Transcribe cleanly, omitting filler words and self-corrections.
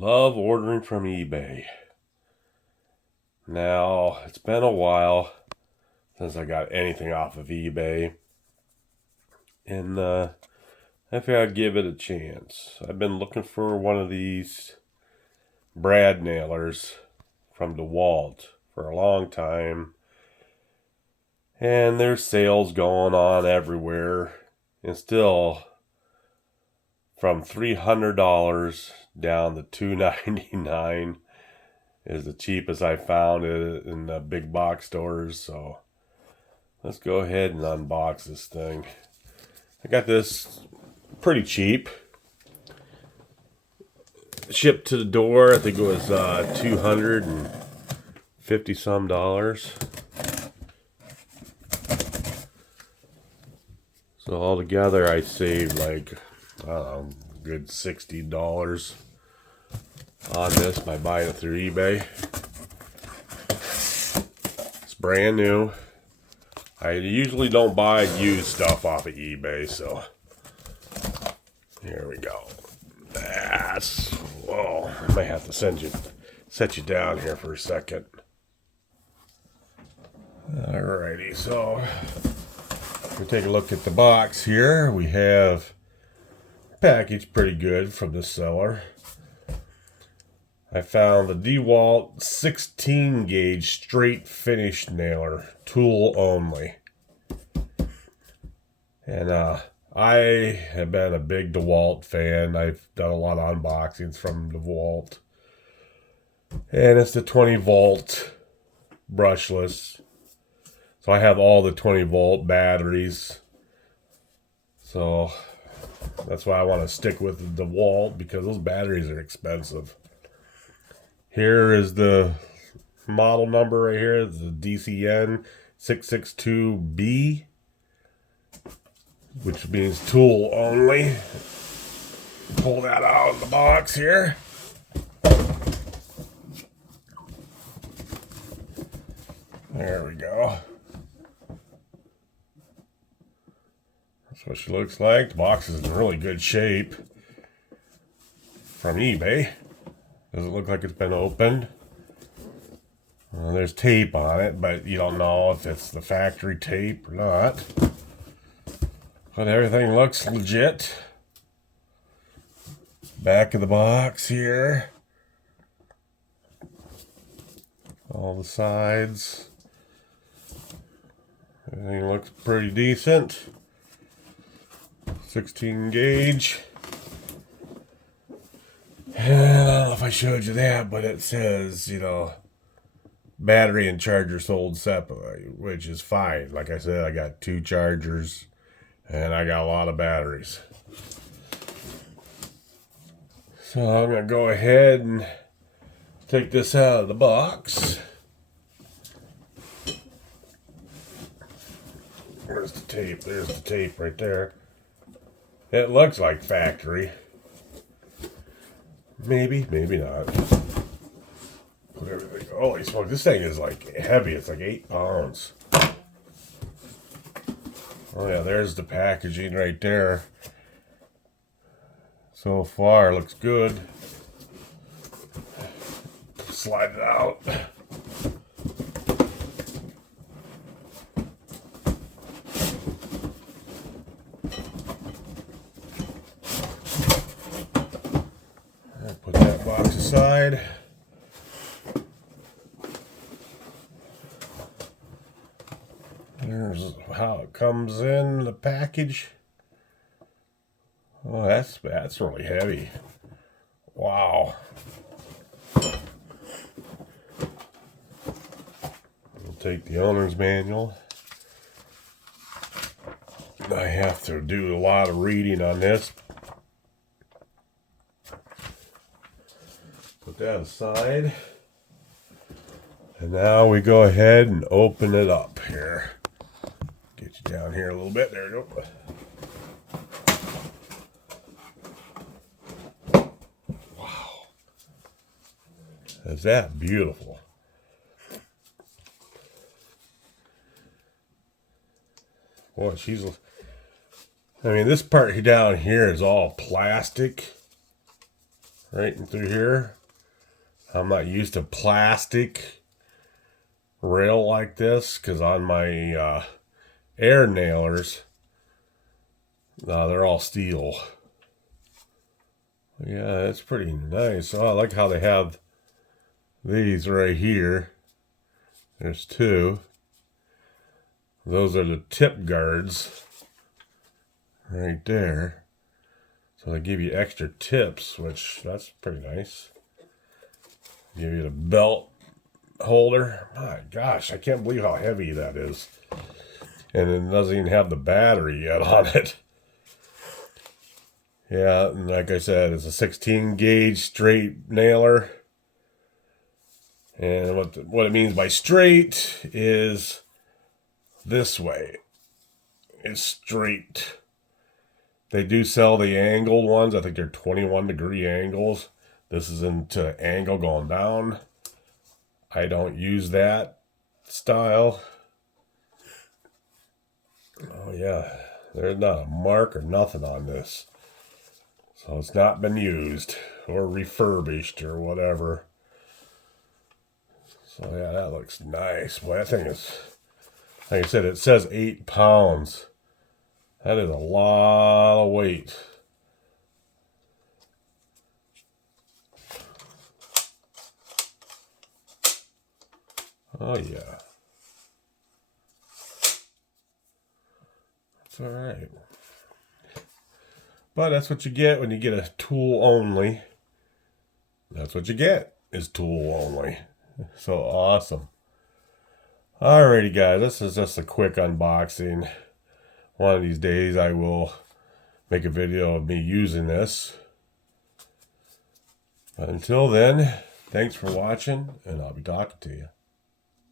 Love ordering from eBay. Now, it's been a while since I got anything off of eBay, and I figured I'd give it a chance. I've been looking for one of these brad nailers from Dewalt for a long time, and there's sales going on everywhere, and still from $300 down to $299 is the cheapest I found it in the big box stores. So let's go ahead and unbox this thing. I got this pretty cheap. Shipped to the door, I think it was $250 some. So altogether I saved like, I don't know, good $60 on this by buying it through eBay. It's brand new. I usually don't buy used stuff off of eBay, so here we go. Whoa, I may have to set you down here for a second. Alrighty, so we take a look at the box here. We have package pretty good from the seller. I found the Dewalt 16 gauge straight finish nailer, tool only. And I have been a big Dewalt fan. I've done a lot of unboxings from Dewalt. And it's the 20 volt brushless. So I have all the 20 volt batteries. So that's why I want to stick with the Dewalt, because those batteries are expensive. Here is the model number right here. It's the DCN662B, which means tool only. Pull that out of the box here. There we go. That's what she looks like. The box is in really good shape from eBay. Doesn't look like it's been opened. There's tape on it, but you don't know if it's the factory tape or not. But everything looks legit. Back of the box here. All the sides. Everything looks pretty decent. 16 gauge. I don't know if I showed you that, but it says, battery and charger sold separately, which is fine. Like I said, I got 2 chargers and I got a lot of batteries. So I'm going to go ahead and take this out of the box. Where's the tape? There's the tape right there. It looks like factory. Maybe, maybe not. Put everything. Holy smoke, this thing is like heavy. It's like 8 pounds. Oh yeah, there's the packaging right there. So far, looks good. Slide it out. Put that box aside. There's how it comes in the package. Oh, that's really heavy. Wow. We'll take the owner's manual. I have to do a lot of reading on this. Put that aside. And now we go ahead and open it up here. Get you down here a little bit. There we go. Wow. Is that beautiful? Boy, I mean, this part down here is all plastic. right in through here. I'm not used to plastic rail like this, because on my air nailers, they're all steel. Yeah, it's pretty nice. Oh, I like how they have these right here. There's two. Those are the tip guards right there. So they give you extra tips, which that's pretty nice. Give you the belt holder. My gosh, I can't believe how heavy that is. And it doesn't even have the battery yet on it. Yeah, and like I said, it's a 16 gauge straight nailer. And what it means by straight is this way. It's straight. They do sell the angled ones. I think they're 21-degree angles. This is into angle going down. I don't use that style. Oh yeah, there's not a mark or nothing on this. So it's not been used or refurbished or whatever. So yeah, that looks nice. Boy, that thing is, like I said, it says 8 pounds. That is a lot of weight. Oh yeah. It's all right. But that's what you get when you get a tool only. That's what you get, is tool only. So awesome. Alrighty guys, this is just a quick unboxing. One of these days I will make a video of me using this. But until then, thanks for watching, and I'll be talking to you.